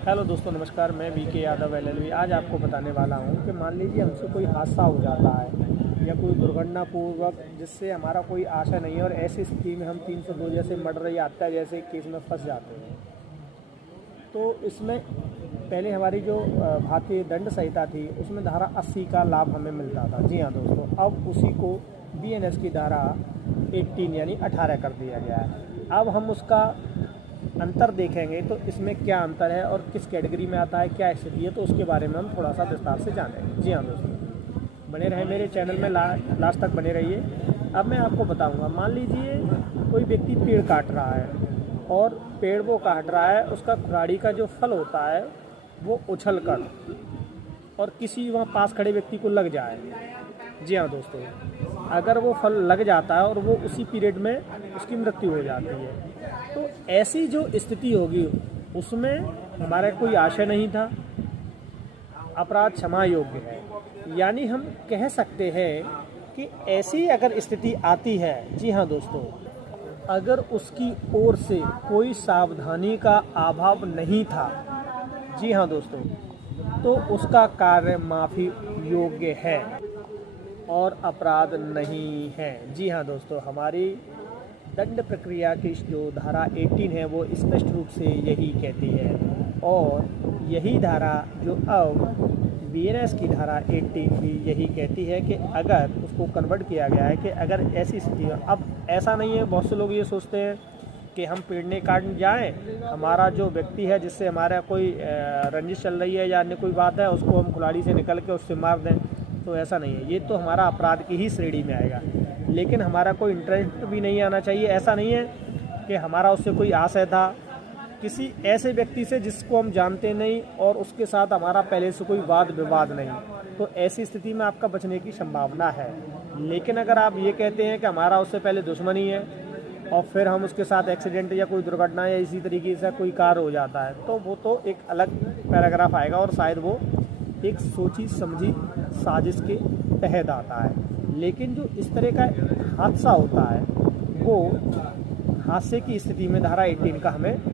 Hello दोस्तों, नमस्कार। मैं वीके यादव एलएलबी। आज आपको बताने वाला हूं कि मान लीजिए हमसे कोई हादसा हो जाता है या कोई दुर्घटनापूर्वक जिससे हमारा कोई आशा नहीं है और ऐसी स्थिति में हम 302 जैसे मर्डर या हत्या जैसे केस में फंस जाते हैं। तो इसमें पहले हमारी जो भारतीय दंड संहिता थी उसमें धारा 80 का लाभ हमें मिलता था। जी हाँ दोस्तों, अब उसी को बीएनएस की धारा 18 यानी 18 कर दिया गया है। अब हम उसका अंतर देखेंगे तो इसमें क्या अंतर है और किस कैटेगरी में आता है, क्या स्थिति है, तो उसके बारे में हम थोड़ा सा विस्तार से जानेंगे। जी हाँ दोस्तों, बने रहें मेरे चैनल में, लास्ट तक बने रहिए। अब मैं आपको बताऊंगा, मान लीजिए कोई व्यक्ति पेड़ काट रहा है और पेड़ वो काट रहा है, उसका कुल्हाड़ी का जो फल होता है वो उछल कर और किसी वहाँ पास खड़े व्यक्ति को लग जाए। जी हाँ दोस्तों, अगर वो फल लग जाता है और वो उसी पीरियड में उसकी मृत्यु हो जाती है, तो ऐसी जो स्थिति होगी उसमें हमारा कोई आशय नहीं था, अपराध क्षमा योग्य है। यानी हम कह सकते हैं कि ऐसी अगर स्थिति आती है, जी हाँ दोस्तों, अगर उसकी ओर से कोई सावधानी का अभाव नहीं था, जी हाँ दोस्तों, तो उसका कार्य माफ़ी योग्य है और अपराध नहीं है। जी हाँ दोस्तों, हमारी दंड प्रक्रिया की जो धारा 18 है वो स्पष्ट रूप से यही कहती है। और यही धारा जो अब बीएनएस की धारा 18 भी यही कहती है कि अगर उसको कन्वर्ट किया गया है कि अगर ऐसी स्थिति में, अब ऐसा नहीं है, बहुत से लोग ये सोचते हैं कि हम पेड़ काटने जाएँ, हमारा जो व्यक्ति है जिससे हमारा कोई रंजिश चल रही है या अन्य कोई बात है, उसको हम कुल्हाड़ी से निकल के उससे मार दें, तो ऐसा नहीं है। ये तो हमारा अपराध की ही श्रेणी में आएगा। लेकिन हमारा कोई इंटरेस्ट भी नहीं आना चाहिए। ऐसा नहीं है कि हमारा उससे कोई आशय था, किसी ऐसे व्यक्ति से जिसको हम जानते नहीं और उसके साथ हमारा पहले से कोई वाद विवाद नहीं, तो ऐसी स्थिति में आपका बचने की संभावना है। लेकिन अगर आप ये कहते हैं कि हमारा उससे पहले दुश्मनी है और फिर हम उसके साथ एक्सीडेंट या कोई दुर्घटना या इसी तरीके से कोई कार्य हो जाता है, तो वो तो एक अलग पैराग्राफ आएगा और शायद वो एक सोची समझी साजिश के तहत आता है। लेकिन जो इस तरह का हादसा होता है वो हादसे की स्थिति में धारा 18 का हमें